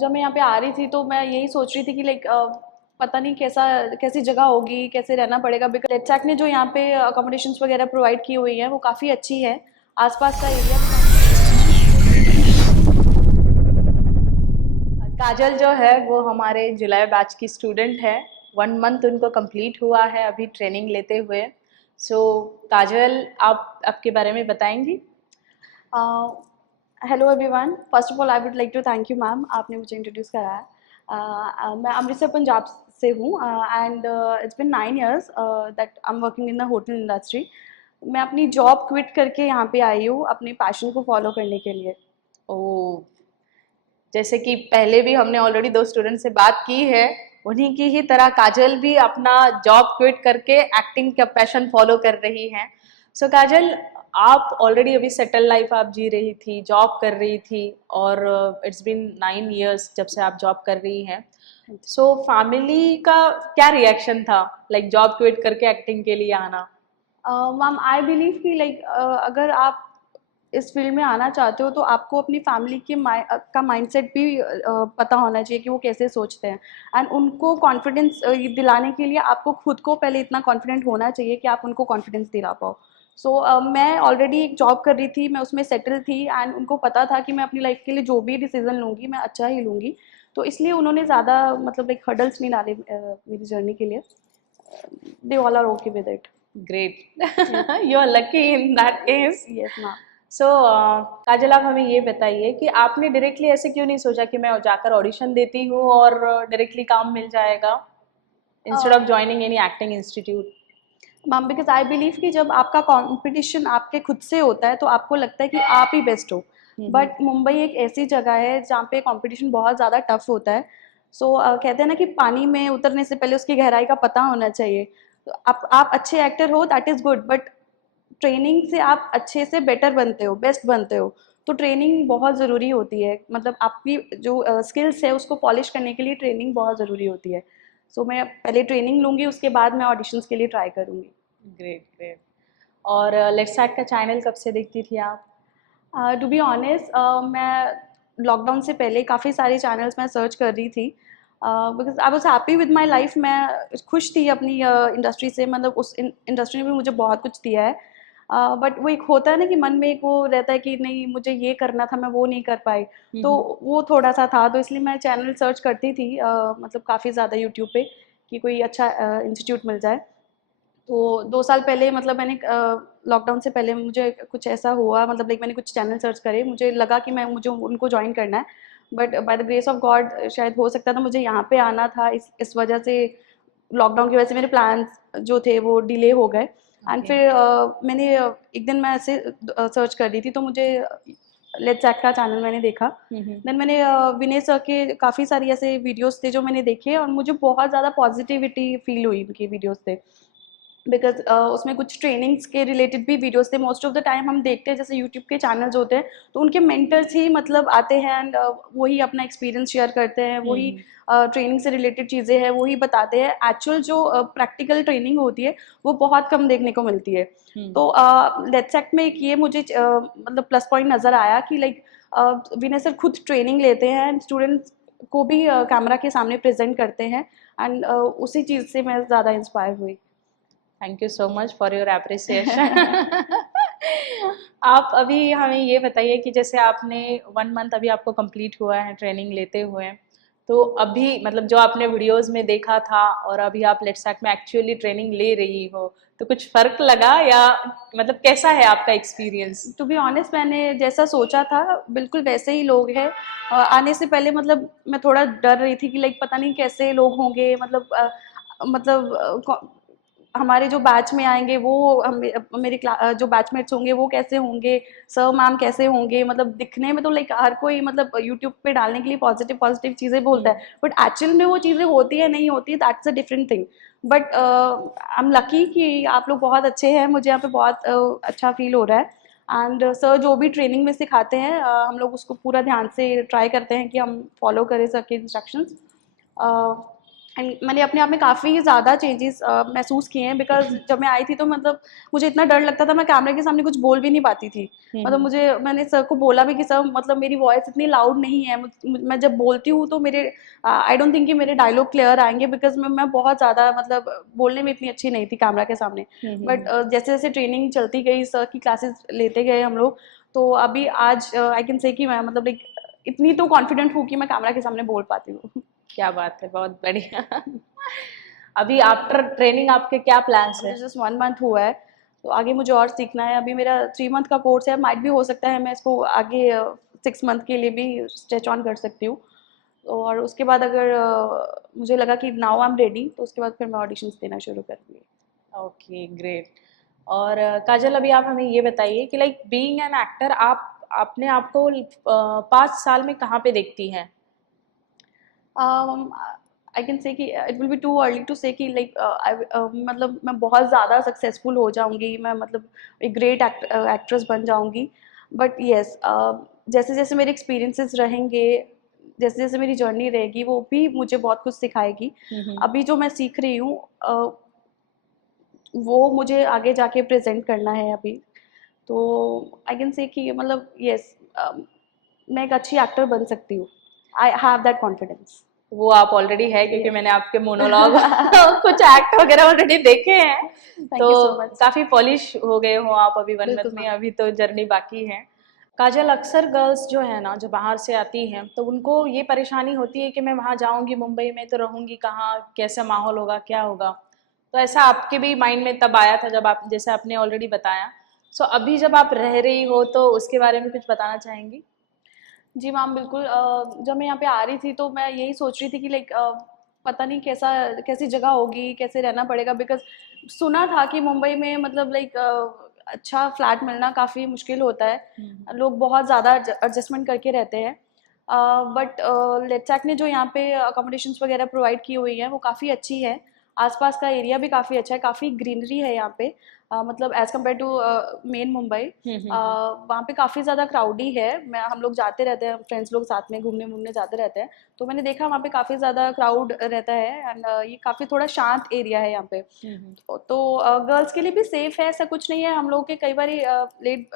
जब मैं यहाँ पे आ रही थी तो मैं यही सोच रही थी कि लाइक पता नहीं कैसी जगह होगी, कैसे रहना पड़ेगा। बिकॉज लेट्सैक ने जो यहाँ पे अकोमोडेशंस वगैरह प्रोवाइड की हुई हैं वो काफ़ी अच्छी है। आसपास का एरिया काजल जो है वो हमारे जुलाई बैच की स्टूडेंट है। 1 मंथ उनको कंप्लीट हुआ है अभी ट्रेनिंग लेते हुए। सो काजल, आप आपके बारे में बताएंगी? Hello everyone, first of all I would like to thank you ma'am, आपने मुझे इंट्रोड्यूस कराया। मैं अमृतसर पंजाब से हूँ and it's been 9 years that I am working in the hotel industry. मैं अपनी जॉब क्विट करके यहाँ पे आई हूँ अपनी पैशन को फॉलो करने के लिए। ओ, जैसे कि पहले भी हमने ऑलरेडी 2 स्टूडेंट से बात की है, उन्हीं की ही तरह काजल भी अपना जॉब क्विट करके एक्टिंग का पैशन फॉलो कर रही हैं। सो काजल, आप ऑलरेडी अभी सेटल लाइफ आप जी रही थी, जॉब कर रही थी, और इट्स बीन 9 years जब से आप जॉब कर रही हैं। सो फैमिली का क्या रिएक्शन था, लाइक जॉब क्विट करके एक्टिंग के लिए आना? मैम आई बिलीव कि लाइक अगर आप इस फील्ड में आना चाहते हो तो आपको अपनी फैमिली के का माइंडसेट भी पता होना चाहिए कि वो कैसे सोचते हैं। एंड उनको कॉन्फिडेंस दिलाने के लिए आपको खुद को पहले इतना कॉन्फिडेंट होना चाहिए कि आप उनको कॉन्फिडेंस दिला पाओ। सो मैं ऑलरेडी एक जॉब कर रही थी, मैं उसमें सेटल थी एंड उनको पता था कि मैं अपनी लाइफ के लिए जो भी डिसीजन लूँगी मैं अच्छा ही लूँगी। तो इसलिए उन्होंने ज़्यादा मतलब लाइक हर्डल्स नहीं डाले मेरी जर्नी के लिए। They all are okay with it. Great, you are lucky in that case. Yes ma'am. So Kajal, आप हमें ये बताइए कि आपने डायरेक्टली ऐसे क्यों नहीं सोचा कि मैं जाकर ऑडिशन देती हूँ और डायरेक्टली काम मिल जाएगा, instead of joining any acting institute? Ma'am because I believe कि जब आपका कंपटीशन आपके खुद से होता है तो आपको लगता है कि आप ही बेस्ट हो। बट मुंबई एक ऐसी जगह है जहाँ पे कंपटीशन बहुत ज़्यादा टफ होता है। सो कहते हैं ना कि पानी में उतरने से पहले उसकी गहराई का पता होना चाहिए। तो आप अच्छे एक्टर हो that is good, but training से आप अच्छे से बेटर बनते हो, बेस्ट बनते हो। तो ट्रेनिंग बहुत ज़रूरी होती है, मतलब आपकी जो स्किल्स है उसको पॉलिश करने के लिए ट्रेनिंग बहुत ज़रूरी होती है। सो मैं पहले ट्रेनिंग लूँगी, उसके बाद मैं ऑडिशंस के लिए ट्राई करूँगी। Great, great. और लेट्स एक्ट का चैनल कब से देखती थी आप? टू बी ऑनेस्ट मैं लॉकडाउन से पहले काफ़ी सारे चैनल्स मैं सर्च कर रही थी because I was happy with my life. मैं खुश थी अपनी इंडस्ट्री से, मतलब उस इंडस्ट्री ने भी मुझे बहुत कुछ दिया है। बट वो एक होता है ना कि मन में एक वो रहता है कि नहीं मुझे ये करना था, मैं वो नहीं कर पाई। तो वो थोड़ा सा था, तो इसलिए मैं चैनल सर्च करती थी मतलब काफ़ी ज़्यादा यूट्यूब पे कि कोई अच्छा इंस्टीट्यूट मिल जाए। तो 2 साल पहले मतलब मैंने लॉकडाउन से पहले मुझे कुछ ऐसा हुआ, मतलब लाइक मैंने कुछ चैनल सर्च करे, मुझे लगा कि मैं मुझे उनको जॉइन करना है। But by the grace of God शायद हो सकता था मुझे यहाँ पे आना था, इस वजह से लॉकडाउन की वजह से मेरे प्लान्स जो थे वो डिले हो गए। And okay. फिर मैंने एक दिन मैं ऐसे सर्च कर रही थी तो मुझे लेट्स एक्ट का चैनल मैंने देखा। देन मैंने विनय सर के काफ़ी सारी ऐसे वीडियोस थे जो मैंने देखे और मुझे बहुत ज़्यादा पॉजिटिविटी फील हुई उनके वीडियोस थे। बिकॉज उसमें कुछ ट्रेनिंग्स के रिलेटेड भी वीडियोस थे। मोस्ट ऑफ द टाइम हम देखते हैं जैसे यूट्यूब के चैनल्स होते हैं तो उनके मेंटर्स ही मतलब आते हैं एंड वही अपना एक्सपीरियंस शेयर करते हैं, वही ट्रेनिंग से रिलेटेड चीज़ें हैं वही बताते हैं। एक्चुअल जो प्रैक्टिकल ट्रेनिंग होती है वो बहुत कम देखने को मिलती है। तो लेट्स एक्ट में एक ये मुझे मतलब प्लस पॉइंट नज़र आया कि लाइक विनय सर खुद ट्रेनिंग लेते हैं एंड स्टूडेंट्स को भी कैमरा के सामने प्रेजेंट करते हैं एंड उसी चीज़ से मैं ज़्यादा इंस्पायर हुई। Thank you so much for your appreciation. आप अभी हमें ये बताइए कि जैसे आपने 1 मंथ अभी आपको कंप्लीट हुआ है ट्रेनिंग लेते हुए, तो अभी मतलब जो आपने वीडियोस में देखा था और अभी आप लेट्स एक्ट में एक्चुअली ट्रेनिंग ले रही हो, तो कुछ फर्क लगा या मतलब कैसा है आपका एक्सपीरियंस? टू बी ऑनेस्ट मैंने जैसा सोचा था बिल्कुल वैसे ही लोग हैं। आने से पहले मतलब मैं थोड़ा डर रही थी कि लाइक पता नहीं कैसे लोग होंगे, मतलब हमारे जो बैच में आएंगे वो मेरे जो बैचमेट्स होंगे वो कैसे होंगे, सर मैम कैसे होंगे। मतलब दिखने में तो लाइक हर कोई मतलब यूट्यूब पे डालने के लिए पॉजिटिव पॉजिटिव चीज़ें बोलता है, बट एक्चुअल में वो चीज़ें होती है नहीं होती, that's a different thing. But I am lucky कि आप लोग बहुत अच्छे हैं, मुझे यहाँ पे बहुत अच्छा फील हो रहा है। एंड सर जो भी ट्रेनिंग में सिखाते हैं हम लोग उसको पूरा ध्यान से ट्राई करते हैं कि हम फॉलो करें सर के इंस्ट्रक्शंस। एंड मैंने अपने आप में काफ़ी ज़्यादा चेंजेस महसूस किए हैं, बिकॉज जब मैं आई थी तो मतलब मुझे इतना डर लगता था, मैं कैमरे के सामने कुछ बोल भी नहीं पाती थी। मतलब मैंने सर को बोला भी कि सर मतलब मेरी वॉइस इतनी लाउड नहीं है, मैं जब बोलती हूँ तो मेरे आई डोंट थिंक कि मेरे डायलॉग क्लियर आएंगे, बिकॉज मैं बहुत ज़्यादा मतलब बोलने में इतनी अच्छी नहीं थी कैमरा के सामने। बट जैसे जैसे ट्रेनिंग चलती गई, सर की क्लासेस लेते गए हम लोग, तो अभी आज आई कैन से कि मैं मतलब लाइक इतनी तो कॉन्फिडेंट हूँ कि मैं कैमरा के सामने बोल पाती हूँ। क्या बात है, बहुत बढ़िया। अभी आफ्टर ट्रेनिंग आपके क्या प्लान्स है? मुझे जस्ट 1 मंथ हुआ है, तो आगे मुझे और सीखना है। अभी मेरा 3 मंथ का कोर्स है, माइट भी हो सकता है मैं इसको आगे 6 मंथ के लिए भी स्ट्रेच ऑन कर सकती हूँ। और उसके बाद अगर मुझे लगा कि नाउ आई एम रेडी, तो उसके बाद फिर मैं ऑडिशंस देना शुरू करूँगी। Okay, great. और काजल, अभी आप हमें ये बताइए कि लाइक बीइंग एन एक्टर, आप अपने आप को 5 साल में कहाँ पे देखती हैं? आई कैन से कि it will be too early to say कि लाइक मतलब मैं बहुत ज़्यादा सक्सेसफुल हो जाऊंगी, मैं मतलब एक ग्रेट एक्ट्रेस बन जाऊंगी। बट येस, जैसे जैसे मेरे एक्सपीरियंसेस रहेंगे, जैसे जैसे मेरी जर्नी रहेगी, वो भी मुझे बहुत कुछ सिखाएगी। अभी जो मैं सीख रही हूँ वो मुझे आगे जाके प्रेजेंट करना है अभी। तो आई कैन से कि मतलब येस, मैं एक अच्छी एक्टर बन सकती हूँ। I have that confidence. वो आप ऑलरेडी है, क्योंकि मैंने आपके मोनोलॉग कुछ एक्ट वगैरह ऑलरेडी देखे हैं। थैंक तो यू सो मच। काफी पॉलिश हो गए हो आप अभी 1 मंथ बिल्कुल में, मैम। अभी तो जर्नी बाकी है। काजल, अक्सर गर्ल्स जो है ना, जो बाहर से आती हैं, तो उनको ये परेशानी होती है कि मैं वहाँ जाऊँगी मुंबई में तो रहूँगी कहाँ, कैसा माहौल होगा, क्या होगा। तो ऐसा आपके भी माइंड में तब आया था जब आप, जैसे आपने ऑलरेडी बताया। सो अभी जब आप रह रही हो तो उसके बारे में कुछ बताना चाहेंगी? जी मैम बिल्कुल। जब मैं यहाँ पे आ रही थी तो मैं यही सोच रही थी कि लाइक पता नहीं कैसा कैसी जगह होगी, कैसे रहना पड़ेगा, बिकॉज सुना था कि मुंबई में मतलब लाइक अच्छा फ्लैट मिलना काफ़ी मुश्किल होता है, लोग बहुत ज़्यादा एडजस्टमेंट करके रहते हैं। बट लेट्सैक ने जो यहाँ पे अकोमोडेशंस वगैरह प्रोवाइड की हुई है वो काफ़ी अच्छी है। आसपास का एरिया भी काफ़ी अच्छा है, काफ़ी ग्रीनरी है यहाँ पे। मतलब as compare to main Mumbai, वहाँ पे काफ़ी ज़्यादा क्राउडी है। हम लोग जाते रहते हैं, फ्रेंड्स लोग साथ में घूमने घूमने जाते रहते हैं, तो मैंने देखा वहाँ पे काफ़ी ज़्यादा क्राउड रहता है। एंड ये काफ़ी थोड़ा शांत एरिया है यहाँ पे। तो गर्ल्स के लिए भी सेफ है, ऐसा कुछ नहीं है। हम लोग के कई बार लेट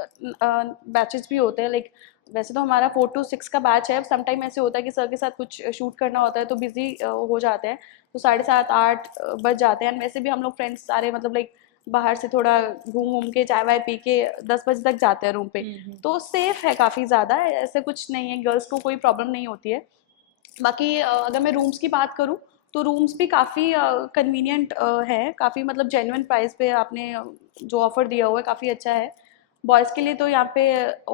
बैचेस भी होते हैं, लाइक वैसे तो हमारा 4 to 6 का बैच है। समटाइम ऐसे होता है कि सर के साथ कुछ शूट करना होता है तो बिजी हो जाते हैं, तो 7:30-8 बज जाते हैं। एंड वैसे भी हम लोग फ्रेंड्स सारे मतलब लाइक बाहर से थोड़ा घूम घूम के चाय वाय पी के 10 बजे तक जाते हैं रूम पे। तो सेफ है काफ़ी ज़्यादा, ऐसे कुछ नहीं है, गर्ल्स को कोई प्रॉब्लम नहीं होती है। बाकी अगर मैं रूम्स की बात करूँ तो रूम्स भी काफ़ी कन्वीनियंट है, काफ़ी मतलब जेन्युइन प्राइस पे आपने जो ऑफ़र दिया हुआ है काफ़ी अच्छा है। बॉयज़ के लिए तो यहाँ पे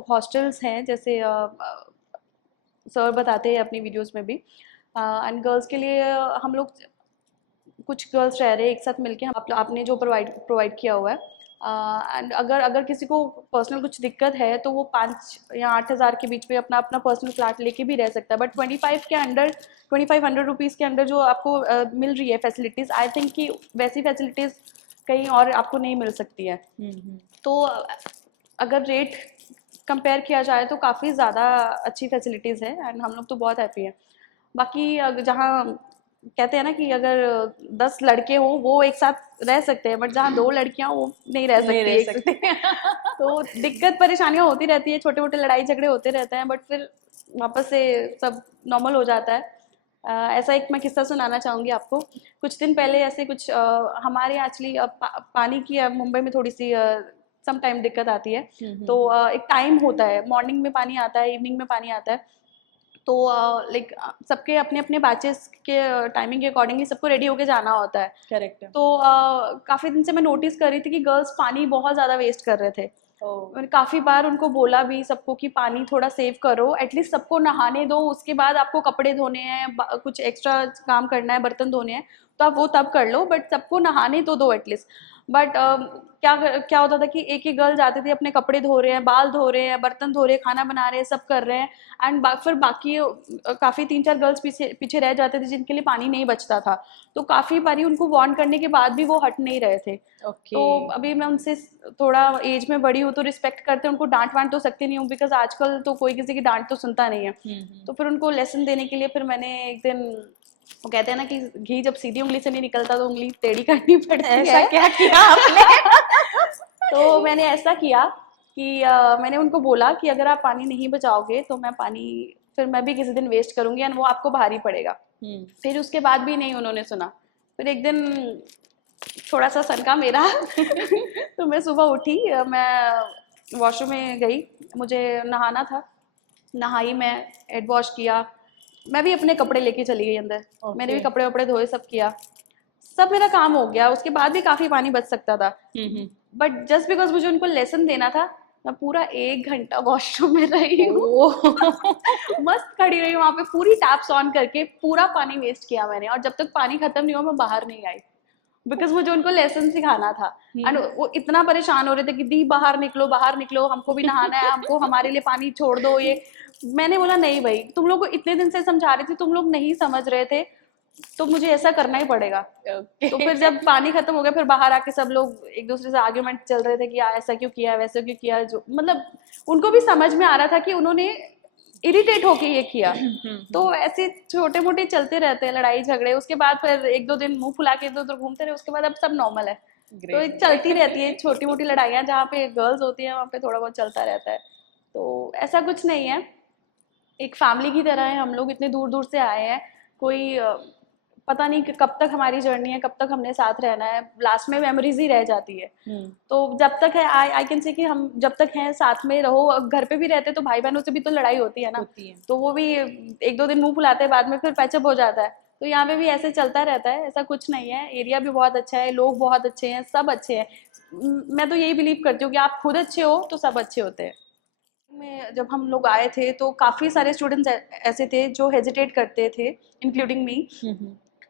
हॉस्टल्स हैं, जैसे सर बताते हैं अपनी वीडियोस में भी। एंड गर्ल्स के लिए हम लोग कुछ गर्ल्स रह रहे हैं एक साथ मिलके, आपने जो प्रोवाइड किया हुआ है। एंड अगर अगर किसी को पर्सनल कुछ दिक्कत है तो वो 5 या 8 हज़ार के बीच में अपना अपना पर्सनल फ्लैट लेके भी रह सकता है। बट 2500 रुपीज़ के अंडर जो आपको मिल रही है फैसिलिटीज़, आई थिंक कि वैसी फैसिलिटीज़ कहीं और आपको नहीं मिल सकती है। तो अगर रेट कंपेयर किया जाए तो काफ़ी ज़्यादा अच्छी फैसिलिटीज़ है, एंड हम लोग तो बहुत हैप्पी हैं। बाकी जहाँ कहते हैं ना कि अगर 10 लड़के हों वो एक साथ रह सकते हैं, बट जहाँ 2 लड़कियाँ वो नहीं रह नहीं सकती रह एक सकते। तो दिक्कत परेशानियाँ होती रहती है, छोटे मोटे लड़ाई झगड़े होते रहते हैं, बट फिर वापस से सब नॉर्मल हो जाता है। ऐसा एक मैं किस्सा सुनाना चाहूँगी आपको। कुछ दिन पहले ऐसे कुछ हमारे एक्चुअली पानी की मुंबई में थोड़ी सी सम टाइम दिक्कत आती है। तो एक टाइम होता है, मॉर्निंग में पानी आता है, इवनिंग में पानी आता है। तो लाइक सबके अपने अपने बैचेस के टाइमिंग के अकॉर्डिंगली सबको रेडी होके जाना होता है। करेक्ट है। तो काफ़ी दिन से मैं नोटिस कर रही थी कि गर्ल्स पानी बहुत ज़्यादा वेस्ट कर रहे थे। मैंने काफ़ी बार उनको बोला भी सबको कि पानी थोड़ा सेव करो, एटलीस्ट सबको नहाने दो, उसके बाद आपको कपड़े धोने हैं, कुछ एक्स्ट्रा काम करना है, बर्तन धोने हैं, तो आप वो तब कर लो, बट सबको नहाने तो दो एटलीस्ट। बट क्या क्या होता था कि एक ही गर्ल जाती थी, अपने कपड़े धो रहे हैं, बाल धो रहे हैं, बर्तन धो रहे हैं, खाना बना रहे हैं, सब कर रहे हैं। एंड फिर बाकी काफ़ी 3-4 गर्ल्स पीछे पीछे रह जाते थे जिनके लिए पानी नहीं बचता था। तो काफ़ी बारी उनको वार्न करने के बाद भी वो हट नहीं रहे थे। तो अभी मैं उनसे थोड़ा एज में बड़ी हूँ तो रिस्पेक्ट करते हैं, उनको डांट वांट तो सकती नहीं हूँ, बिकॉज आजकल तो कोई किसी की डांट तो सुनता नहीं है। तो फिर उनको लेसन देने के लिए फिर मैंने एक दिन वो कहते हैं ना कि घी जब सीधी उंगली से नहीं निकलता तो उंगली टेढ़ी करनी पड़ती ऐसा है। क्या किया आपने? तो मैंने ऐसा किया कि मैंने उनको बोला कि अगर आप पानी नहीं बचाओगे तो मैं पानी फिर मैं भी किसी दिन वेस्ट करूंगी एंड वो आपको भारी पड़ेगा। फिर उसके बाद भी नहीं उन्होंने सुना। फिर एक दिन थोड़ा सा सनका मेरा तो मैं सुबह उठी, मैं वॉशरूम में गई, मुझे नहाना था, नहाई, मैं हेड वॉश किया, मैं भी अपने कपड़े लेके चली गई अंदर। मैंने भी कपड़े वपड़े धोए, सब किया, सब मेरा काम हो गया। उसके बाद भी काफ़ी पानी बच सकता था, बट जस्ट बिकॉज मुझे उनको लेसन देना था, मैं पूरा 1 घंटा वॉशरूम में रही हूँ। मस्त खड़ी रही वहाँ पे, पूरी टैप्स ऑन करके पूरा पानी वेस्ट किया मैंने, और जब तक पानी खत्म नहीं हुआ मैं बाहर नहीं आई, बिकॉज मुझे उनको लेसन सिखाना था। एंड वो इतना परेशान हो रहे थे कि दी बाहर निकलो, हमको भी नहाना है, हमको हमारे लिए पानी छोड़ दो। ये मैंने बोला नहीं भाई, तुम लोग को इतने दिन से समझा रही थी, तुम लोग नहीं समझ रहे थे, तो मुझे ऐसा करना ही पड़ेगा। तो फिर जब पानी खत्म हो गया, फिर बाहर आके सब लोग एक दूसरे से आर्ग्यूमेंट चल रहे थे कि ऐसा क्यों किया, वैसा क्यों किया, जो मतलब उनको भी समझ में आ रहा था कि उन्होंने इरिटेट होके ये किया। तो ऐसे छोटे मोटे चलते रहते हैं लड़ाई झगड़े। उसके बाद फिर 1-2 दिन मुंह फुला के इधर उधर घूमते रहे, उसके बाद अब सब नॉर्मल है। तो चलती रहती है छोटी मोटी लड़ाइयाँ, जहाँ पे गर्ल्स होती हैं वहाँ पे थोड़ा बहुत चलता रहता है। तो ऐसा कुछ नहीं है, एक फैमिली की तरह है हम लोग, इतने दूर दूर से आए हैं, कोई पता नहीं कि कब तक हमारी जर्नी है, कब तक हमने साथ रहना है, लास्ट में मेमोरीज ही रह जाती है। तो जब तक है आई कैन से कि हम जब तक हैं साथ में रहो। घर पे भी रहते तो भाई बहनों से भी तो लड़ाई होती है ना, तो वो भी 1-2 दिन मुंह फुलाते हैं, बाद में फिर पैचअप हो जाता है। तो यहाँ पे भी ऐसे चलता रहता है, ऐसा कुछ नहीं है। एरिया भी बहुत अच्छा है, लोग बहुत अच्छे हैं, सब अच्छे हैं। मैं तो यही बिलीव करती हूँ कि आप खुद अच्छे हो तो सब अच्छे होते हैं। में जब हम लोग आए थे तो काफ़ी सारे स्टूडेंट्स ऐसे थे जो हेजिटेट करते थे, इंक्लूडिंग मी।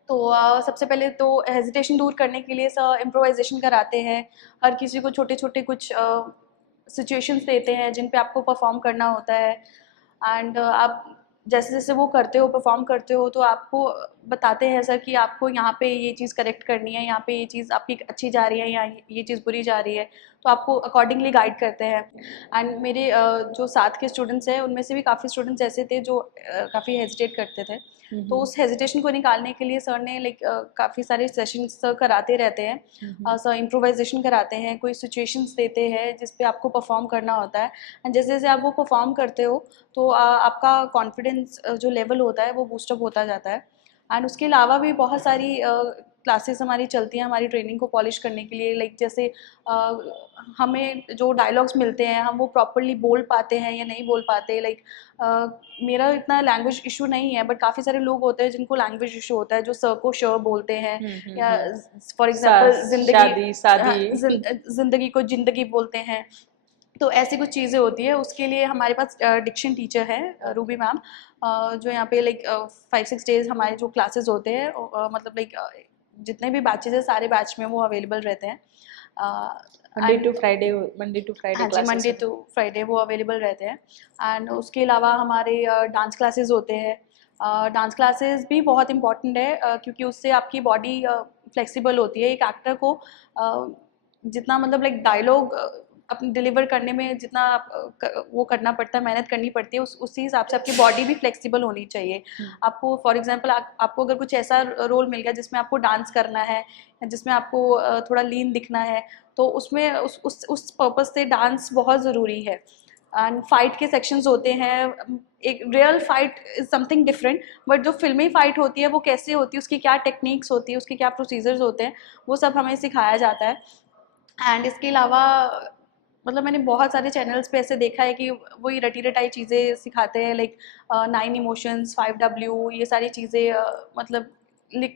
तो सबसे पहले तो हेजिटेशन दूर करने के लिए सर इम्प्रोवाइजेशन कराते हैं, हर किसी को छोटे छोटे कुछ सिचुएशंस देते हैं जिन पे आपको परफॉर्म करना होता है। एंड आप जैसे जैसे वो करते हो, परफॉर्म करते हो, तो आपको बताते हैं सर कि आपको यहाँ पे ये चीज़ करेक्ट करनी है, यहाँ पे ये चीज़ आपकी अच्छी जा रही है या ये चीज़ बुरी जा रही है, तो आपको अकॉर्डिंगली गाइड करते हैं। एंड मेरे जो साथ के स्टूडेंट्स हैं उनमें से भी काफ़ी स्टूडेंट्स ऐसे थे जो काफ़ी हेजिटेट करते थे। तो उस हेजिटेशन को निकालने के लिए सर ने काफ़ी सारे सेशंस सर कराते रहते हैं। सर इम्प्रोवाइजेशन कराते हैं, कोई सिचुएशंस देते हैं जिस पे आपको परफॉर्म करना होता है। एंड जैसे जैसे आप वो परफॉर्म करते हो तो आपका कॉन्फिडेंस जो लेवल होता है वो बूस्टअप होता जाता है। एंड उसके अलावा भी बहुत सारी क्लासेस हमारी चलती हैं हमारी ट्रेनिंग को पॉलिश करने के लिए। जैसे हमें जो डायलॉग्स मिलते हैं हम वो प्रॉपरली बोल पाते हैं या नहीं बोल पाते। मेरा इतना लैंग्वेज इशू नहीं है, बट काफ़ी सारे लोग होते हैं जिनको लैंग्वेज इशू होता है, जो स को श बोलते हैं, या फॉर एग्जाम्पल जिंदगी को जिंदगी बोलते हैं। तो ऐसी कुछ चीज़ें होती है, उसके लिए हमारे पास डिक्शन टीचर है रूबी मैम, जो यहाँ पे 5-6 डेज हमारे जो क्लासेस होते हैं मतलब जितने भी बैचेज है सारे बैच में वो अवेलेबल रहते हैं। मंडे टू फ्राइडे हाँ जी, मंडे टू फ्राइडे वो अवेलेबल रहते हैं। एंड उसके अलावा हमारे डांस क्लासेस होते हैं। डांस क्लासेस भी बहुत इम्पॉर्टेंट है क्योंकि उससे आपकी बॉडी फ्लेक्सिबल होती है। एक एक्टर को जितना मतलब डायलॉग अपने डिलीवर करने में जितना वो करना पड़ता है, मेहनत करनी पड़ती है, उसी हिसाब से आपकी बॉडी भी फ्लेक्सिबल होनी चाहिए। आपको फॉर एग्जांपल आपको अगर कुछ ऐसा रोल मिल गया जिसमें आपको डांस करना है, जिसमें आपको थोड़ा लीन दिखना है, तो उसमें उस पर्पस से डांस बहुत ज़रूरी है। एंड फाइट के सेक्शंस होते हैं। एक real fight is something different, but जो फिल्मी फाइट होती है वो कैसे होती है, उसकी क्या टेक्निक्स होती है, उसके क्या प्रोसीजर्स होते हैं, वो सब हमें सिखाया जाता है। एंड इसके अलावा मतलब मैंने बहुत सारे चैनल्स पे ऐसे देखा है कि वही रटी रटाई चीज़ें सिखाते हैं, 9 इमोशंस, 5W, ये सारी चीज़ें मतलब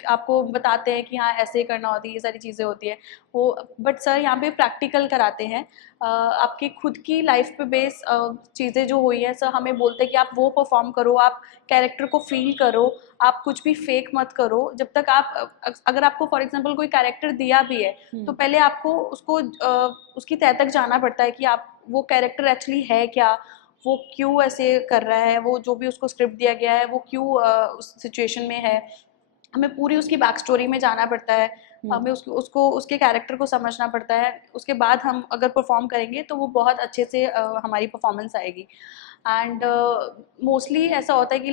आपको बताते हैं कि हाँ ऐसे करना होती है, ये सारी चीज़ें होती है वो। बट सर यहाँ पे प्रैक्टिकल कराते हैं, आपकी खुद की लाइफ पे बेस चीज़ें जो हुई हैं। सर हमें बोलते हैं कि आप वो परफॉर्म करो, आप कैरेक्टर को फील करो, आप कुछ भी फेक मत करो। जब तक आप अगर आपको फॉर एग्जांपल कोई कैरेक्टर दिया भी है तो पहले आपको उसको उसकी तह तक जाना पड़ता है कि आप वो कैरेक्टर एक्चुअली है क्या, वो क्यों ऐसे कर रहा है, वो जो भी उसको स्क्रिप्ट दिया गया है वो क्यों उस सिचुएशन में है। हमें पूरी उसकी बैक स्टोरी में जाना पड़ता है, हमें उसको उसके कैरेक्टर को समझना पड़ता है। उसके बाद हम अगर परफॉर्म करेंगे तो वो बहुत अच्छे से हमारी परफॉर्मेंस आएगी। एंड मोस्टली ऐसा होता है कि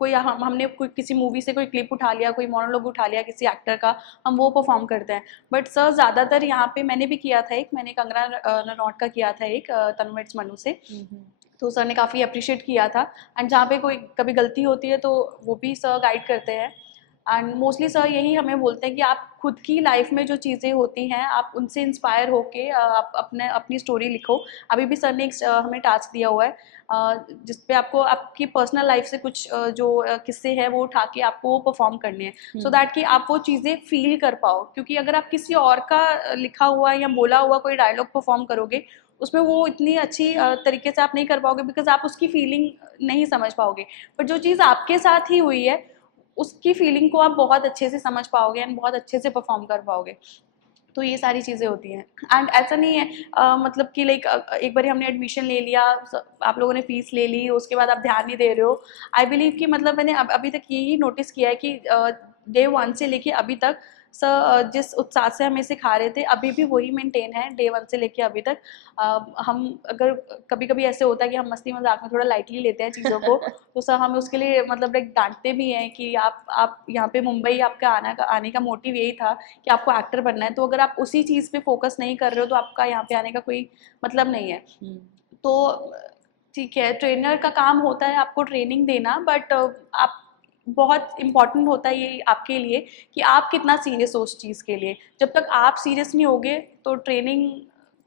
कोई हमने कोई किसी मूवी से कोई क्लिप उठा लिया, कोई मोनोलॉग उठा लिया किसी एक्टर का, हम वो परफॉर्म करते हैं। बट सर ज़्यादातर यहाँ पे मैंने भी किया था मैंने कंगना रनौत का किया था तनु मिर्च मनु से, तो सर ने काफ़ी अप्रिशिएट किया था। एंड जहाँ पे कोई कभी गलती होती है तो वो भी सर गाइड करते हैं। एंड मोस्टली सर यही हमें बोलते हैं कि आप खुद की लाइफ में जो चीज़ें होती हैं आप उनसे इंस्पायर होके आप अपनी स्टोरी लिखो। अभी भी सर ने हमें टास्क दिया हुआ है जिस पे आपको आपकी पर्सनल लाइफ से कुछ जो किस्से हैं वो उठा के आपको वो परफॉर्म करने हैं, सो दैट कि आप वो चीज़ें फील कर पाओ। क्योंकि अगर आप किसी और का लिखा हुआ या बोला हुआ कोई डायलॉग परफॉर्म करोगे उसमें वो इतनी अच्छी तरीके से आप नहीं कर पाओगे, बिकॉज आप उसकी फीलिंग नहीं समझ पाओगे। बट जो चीज़ आपके साथ ही हुई है उसकी फीलिंग को आप बहुत अच्छे से समझ पाओगे एंड बहुत अच्छे से परफॉर्म कर पाओगे। तो ये सारी चीज़ें होती हैं। एंड ऐसा नहीं है मतलब कि लाइक एक बार हमने एडमिशन ले लिया, आप लोगों ने फीस ले ली, उसके बाद आप ध्यान नहीं दे रहे हो। आई बिलीव कि मतलब मैंने अभी तक यही नोटिस किया है कि डे 1 से लेके अभी तक सर जिस उत्साह से हमें सिखा रहे थे अभी भी वही मेंटेन है डे 1 से लेके अभी तक। हम अगर कभी कभी ऐसे होता है कि हम मस्ती मजाक में थोड़ा लाइटली लेते हैं चीज़ों को तो सर हमें उसके लिए मतलब लाइक डांटते भी हैं कि आप यहाँ पे मुंबई आपका आने का मोटिव यही था कि आपको एक्टर बनना है, तो अगर आप उसी चीज़ पे फोकस नहीं कर रहे हो तो आपका यहाँ पे आने का कोई मतलब नहीं है। तो ठीक है, ट्रेनर का काम होता है आपको ट्रेनिंग देना, बट आप बहुत इम्पॉर्टेंट होता है ये आपके लिए कि आप कितना सीरियस हो उस चीज़ के लिए। जब तक आप सीरियस नहीं होगे तो ट्रेनिंग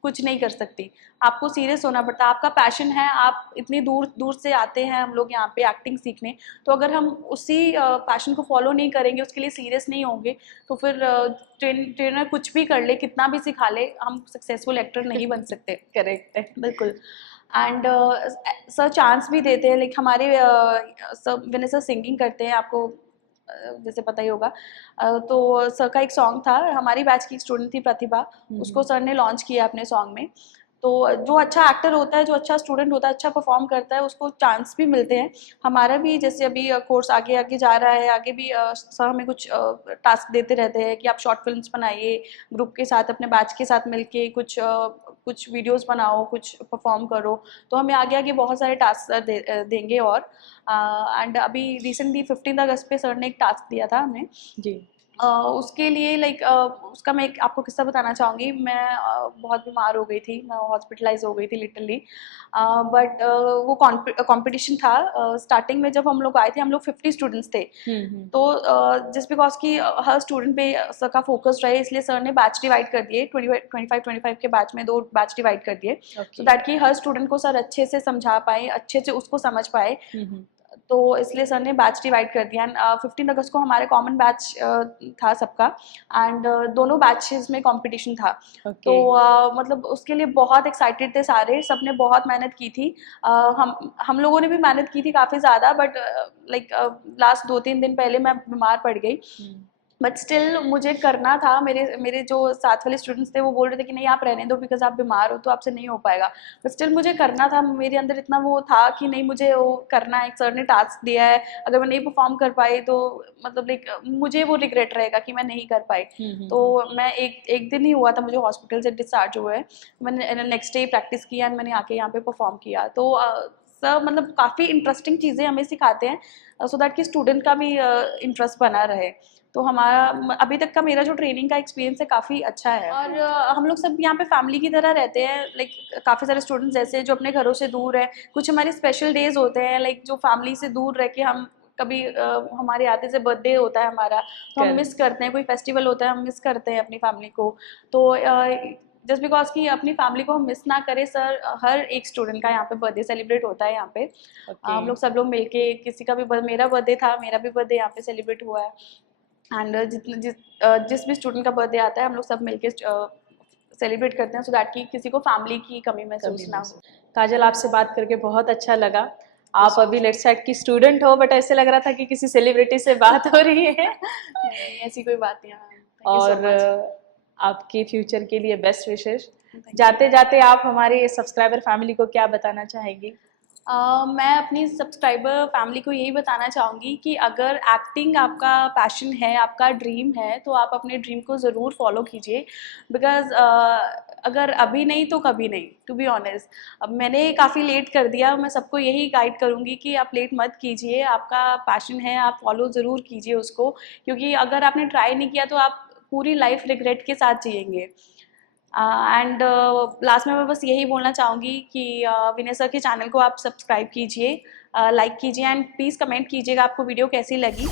कुछ नहीं कर सकती। आपको सीरियस होना पड़ता है, आपका पैशन है, आप इतनी दूर दूर से आते हैं हम लोग यहाँ पे एक्टिंग सीखने, तो अगर हम उसी पैशन को फॉलो नहीं करेंगे, उसके लिए सीरियस नहीं होंगे, तो फिर ट्रेनर कुछ भी कर ले, कितना भी सिखा ले, हम सक्सेसफुल एक्टर नहीं बन सकते। करेक्ट है, बिल्कुल। एंड सर चांस भी देते हैं, लाइक हमारे सर विनय सर सिंगिंग करते हैं, आपको जैसे पता ही होगा। तो सर का एक सॉन्ग था, हमारी बैच की स्टूडेंट थी प्रतिभा, उसको सर ने लॉन्च किया अपने सॉन्ग में। तो जो अच्छा एक्टर होता है, जो अच्छा स्टूडेंट होता है, अच्छा परफॉर्म करता है, उसको चांस भी मिलते हैं। हमारा भी जैसे अभी कोर्स आगे आगे जा रहा है, आगे भी सर हमें कुछ टास्क देते रहते हैं कि आप शॉर्ट फिल्म्स बनाइए, ग्रुप के साथ अपने बैच के साथ मिलके कुछ वीडियोस बनाओ, कुछ परफॉर्म करो। तो हमें आगे आगे बहुत सारे टास्क देंगे। और एंड अभी रिसेंटली 15 अगस्त पे सर ने एक टास्क दिया था हमें जी। उसके लिए लाइक उसका मैं एक आपको किस्सा बताना चाहूँगी। मैं बहुत बीमार हो गई थी, मैं हॉस्पिटलाइज हो गई थी लिटरली। बट वो कंपटीशन था। स्टार्टिंग में जब हम लोग आए थे, हम लोग 50 स्टूडेंट्स थे। तो जस्ट बिकॉज कि हर स्टूडेंट पे सर का फोकस रहे, इसलिए सर ने बैच डिवाइड कर दिए, 25 के बैच में 2 बैच डिवाइड कर दिए, सो दैट कि हर स्टूडेंट को सर अच्छे से समझा पाए, अच्छे से उसको समझ पाए। तो इसलिए सर ने बैच डिवाइड कर दिया। एंड 15 अगस्त को हमारे कॉमन बैच था सबका, एंड दोनों बैचेस में कंपटीशन था। तो मतलब उसके लिए बहुत एक्साइटेड थे सारे, सब ने बहुत मेहनत की थी। हम लोगों ने भी मेहनत की थी काफ़ी ज़्यादा, बट लाइक लास्ट 2-3 दिन पहले मैं बीमार पड़ गई। बट स्टिल मुझे करना था। मेरे जो साथ वाले स्टूडेंट्स थे वो बोल रहे थे कि नहीं आप रहने दो, बिकॉज आप बीमार हो तो आपसे नहीं हो पाएगा। बट स्टिल मुझे करना था, मेरे अंदर इतना वो था कि नहीं मुझे वो करना है। एक सर ने टास्क दिया है, अगर मैं नहीं परफॉर्म कर पाई तो मतलब लाइक मुझे वो रिग्रेट रहेगा कि मैं नहीं कर पाई। तो मैं एक दिन ही हुआ था मुझे हॉस्पिटल से डिस्चार्ज हुए, मैंने नेक्स्ट डे प्रैक्टिस किया एंड मैंने आके यहाँ पे परफॉर्म किया। तो सर मतलब काफ़ी इंटरेस्टिंग चीज़ें हमें सिखाते हैं सो दैट कि स्टूडेंट का भी इंटरेस्ट बना रहे। तो हमारा अभी तक का मेरा जो ट्रेनिंग का एक्सपीरियंस है काफ़ी अच्छा है। और हम लोग सब यहाँ पे फैमिली की तरह रहते हैं। लाइक काफ़ी सारे स्टूडेंट्स ऐसे जो अपने घरों से दूर हैं, कुछ हमारे स्पेशल डेज होते हैं लाइक जो फैमिली से दूर रह के हम कभी हमारे आते से बर्थडे होता है हमारा, तो हम मिस करते हैं, कोई फेस्टिवल होता है हम मिस करते हैं अपनी फैमिली को। तो जस्ट बिकॉज कि अपनी फैमिली को हम मिस ना करें, सर हर एक स्टूडेंट का यहाँ पे बर्थडे सेलिब्रेट होता है यहाँ पे। हम लोग सब लोग मिलके, किसी का भी मेरा बर्थडे था, मेरा भी बर्थडे यहाँ पे सेलिब्रेट हुआ है। एंड जिस भी स्टूडेंट का बर्थडे आता है हम लोग सब मिलके सेलिब्रेट करते हैं, सो दैट कि किसी को फैमिली की कमी महसूस ना हो। काजल, आपसे बात करके बहुत अच्छा लगा। आप अभी लेट साइड की स्टूडेंट हो, बट ऐसे लग रहा था कि किसी सेलिब्रिटी से बात हो रही है। नहीं, ऐसी कोई बात नहीं है। और आपके फ्यूचर के लिए बेस्ट विशेष। जाते जाते आप हमारे सब्सक्राइबर फैमिली को क्या बताना चाहेंगी? मैं अपनी सब्सक्राइबर फैमिली को यही बताना चाहूँगी कि अगर एक्टिंग आपका पैशन है, आपका ड्रीम है, तो आप अपने ड्रीम को ज़रूर फॉलो कीजिए। बिकॉज़ अगर अभी नहीं तो कभी नहीं, टू बी ऑनेस्ट। अब मैंने काफ़ी लेट कर दिया, मैं सबको यही गाइड करूँगी कि आप लेट मत कीजिए, आपका पैशन है आप फॉलो ज़रूर कीजिए उसको, क्योंकि अगर आपने ट्राई नहीं किया तो आप पूरी लाइफ रिग्रेट के साथ जिएंगे। एंड लास्ट में मैं बस यही बोलना चाहूँगी कि विनय सर के चैनल को आप सब्सक्राइब कीजिए, लाइक कीजिए एंड प्लीज़ कमेंट कीजिएगा आपको वीडियो कैसी लगी।